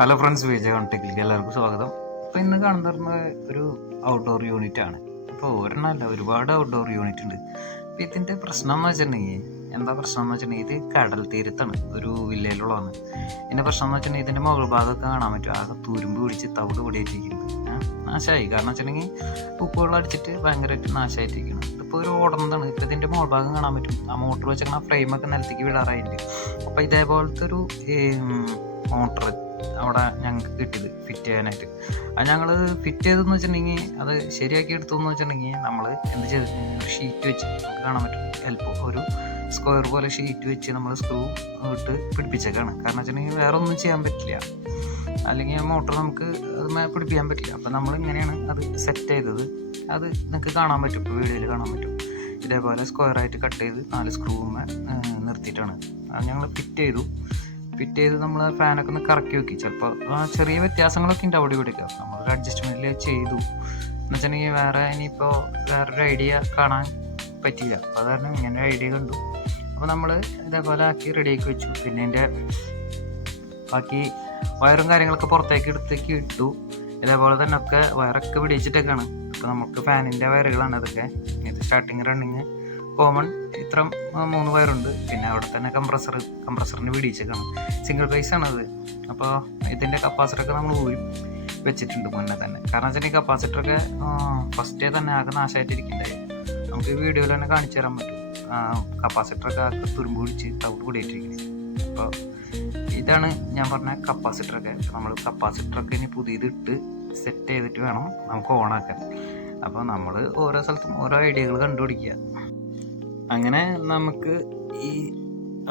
Hello friends, Vijay കോൺടെക്കിലേക്ക് എല്ലാവർക്കും സ്വാഗതം. അപ്പോൾ ഇന്ന് കാണുന്ന ഒരു ഔട്ട്ഡോർ യൂണിറ്റ് ആണ്. അപ്പോൾ ഒരെണ്ണമല്ല, ഒരുപാട് ഔട്ട്ഡോർ യൂണിറ്റ് ഉണ്ട്. അപ്പോൾ ഇതിൻ്റെ പ്രശ്നം എന്ന് വെച്ചിട്ടുണ്ടെങ്കിൽ ഇത് കടൽ തീരത്താണ്, ഒരു വില്ലയിലുള്ളതാണ്. ഇതിൻ്റെ പ്രശ്നം എന്ന് വെച്ചിട്ടുണ്ടെങ്കിൽ ഇതിൻ്റെ മുകൾ ഭാഗമൊക്കെ കാണാൻ പറ്റും, ആകെ തുരുമ്പ് പിടിച്ച് തവിട് പൊടിയായിട്ടിരിക്കുന്നത്. നാശമായി, കാരണം വെച്ചിട്ടുണ്ടെങ്കിൽ ഉപ്പുവെള്ളം അടിച്ചിട്ട് ഭയങ്കരമായിട്ട് നാശമായിട്ടിരിക്കണം. ഇതിപ്പോൾ ഒരു ഓടുന്നതാണ്. ഇപ്പോൾ ഇതിൻ്റെ മുകൾ ഭാഗം കാണാൻ പറ്റും, ആ മോട്ടർ വെച്ചിട്ട് ആ ഫ്രെയിമൊക്കെ നിലത്തേക്ക് വിടാറായിട്ടുണ്ട്. അപ്പോൾ ഇതേപോലത്തെ ഒരു മോട്ടർ അവിടെ ഞങ്ങൾക്ക് കിട്ടിയത് ഫിറ്റ് ചെയ്യാനായിട്ട്. അത് ഞങ്ങൾ ഫിറ്റ് ചെയ്തെന്ന് വെച്ചിട്ടുണ്ടെങ്കിൽ അത് ശരിയാക്കി എടുത്തു എന്ന് വെച്ചിട്ടുണ്ടെങ്കിൽ നമ്മൾ എന്ത് ചെയ്ത് ഒരു ഷീറ്റ് വെച്ച് നമുക്ക് കാണാൻ പറ്റും, ഒരു സ്ക്വയർ പോലെ ഷീറ്റ് വെച്ച് നമ്മൾ സ്ക്രൂ ഇട്ട് പിടിപ്പിച്ചേക്കാണ്. കാരണം വെച്ചിട്ടുണ്ടെങ്കിൽ വേറെ ഒന്നും ചെയ്യാൻ പറ്റില്ല, അല്ലെങ്കിൽ മോട്ടർ നമുക്ക് അത് പിടിപ്പിക്കാൻ പറ്റില്ല. അപ്പം നമ്മൾ ഇങ്ങനെയാണ് അത് സെറ്റ് ചെയ്തത്. അത് നിങ്ങൾക്ക് കാണാൻ പറ്റും, ഇപ്പോൾ വീഡിയോയിൽ കാണാൻ പറ്റും. ഇതേപോലെ സ്ക്വയറായിട്ട് കട്ട് ചെയ്ത് 4 സ്ക്രൂമേ നിർത്തിയിട്ടാണ് അത് ഞങ്ങൾ ഫിറ്റ് ചെയ്ത് നമ്മൾ ഫാനൊക്കെ ഒന്ന് കറക്കി വെക്കി. ചിലപ്പോൾ ചെറിയ വ്യത്യാസങ്ങളൊക്കെ ഉണ്ട് അവിടെ ഇവിടെയൊക്കെ, നമ്മളൊരു അഡ്ജസ്റ്റ്മെൻറ്റിൽ ചെയ്തു എന്ന് വെച്ചിട്ടുണ്ടെങ്കിൽ ഇനിയിപ്പോൾ വേറൊരു ഐഡിയ കാണാൻ പറ്റിയില്ല. അപ്പോൾ അത് കാരണം ഇങ്ങനെ ഐഡിയ കണ്ടു. അപ്പോൾ നമ്മൾ ഇതേപോലെ ആക്കി റെഡിയാക്കി വെച്ചു. പിന്നെ എൻ്റെ ബാക്കി വയറും കാര്യങ്ങളൊക്കെ പുറത്തേക്ക് എടുത്തേക്ക് ഇട്ടു. ഇതേപോലെ തന്നെ ഒക്കെ വയറൊക്കെ പിടിച്ചിട്ടൊക്കെയാണ്. അപ്പോൾ നമുക്ക് ഫാനിൻ്റെ വയറുകളാണ് അതൊക്കെ. ഇത് സ്റ്റാർട്ടിങ് റണ്ണിങ് കോമൺ ഇത്ര 3 വയറുണ്ട്. പിന്നെ അവിടെ തന്നെ കംപ്രസറിന് പിടിച്ചേക്കാണ്, സിംഗിൾ ഫേസ് ആണത്. അപ്പോൾ ഇതിൻ്റെ കപ്പാസിറ്ററൊക്കെ നമ്മൾ ഊരി വെച്ചിട്ടുണ്ട് മുന്നേ തന്നെ. കാരണം വെച്ചിട്ടുണ്ടെങ്കിൽ കപ്പാസിറ്ററൊക്കെ ഫസ്റ്റേ തന്നെ ആകെ നാശമായിട്ടിരിക്കുന്നുണ്ടായി. നമുക്ക് ഈ വീഡിയോയിൽ തന്നെ കാണിച്ചു തരാൻ പറ്റും. കപ്പാസിറ്ററൊക്കെ ആകെ തുരുമ്പ് പിടിച്ച് തവിട് കൂടിയിട്ടിരിക്കുന്നത്. അപ്പോൾ ഇതാണ് ഞാൻ പറഞ്ഞ കപ്പാസിറ്ററൊക്കെ. നമ്മൾ കപ്പാസിറ്ററൊക്കെ ഇനി പുതിയതിട്ട് സെറ്റ് ചെയ്തിട്ട് വേണം നമുക്ക് ഓണാക്കാൻ. അപ്പോൾ നമ്മൾ ഓരോ സ്ഥലത്തും ഓരോ ഐഡിയകൾ കണ്ടുപിടിക്കുക. അങ്ങനെ നമുക്ക് ഈ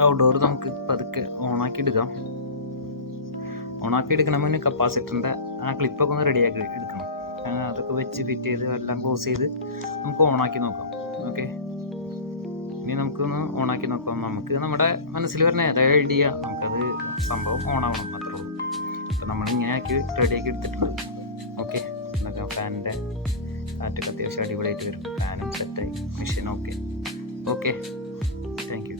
ഔട്ട്ഡോർ നമുക്ക് പതുക്കെ ഓണാക്കി എടുക്കാം. ഓണാക്കി എടുക്കണം മുന്നേ കപ്പാസിറ്ററിൻ്റെ ആ ക്ലിപ്പൊക്കെ ഒന്ന് റെഡിയാക്കി എടുക്കണം. അതൊക്കെ വെച്ച് ഫിറ്റ് ചെയ്ത് എല്ലാം ക്ലോസ് ചെയ്ത് നമുക്ക് ഓണാക്കി നോക്കാം. ഓക്കെ, ഇനി നമുക്കൊന്ന് ഓണാക്കി നോക്കാം. നമുക്ക് നമ്മുടെ മനസ്സിൽ വരുന്ന ഏതായ ഐഡിയ നമുക്കത് സംഭവം ഓണാവണം, അത്രേ ഉള്ളൂ. അപ്പോൾ നമ്മൾ ഇങ്ങനെ ആക്കി റെഡിയാക്കി എടുത്തിട്ടുണ്ട്. ഓക്കെ, എന്നൊക്കെ ഫാനിൻ്റെ കാറ്റൊക്കെ അത്യാവശ്യം അടിപൊളിയായിട്ട് വരും. ഫാനും സെറ്റായി, മെഷീനും ഓക്കെ. Thank you.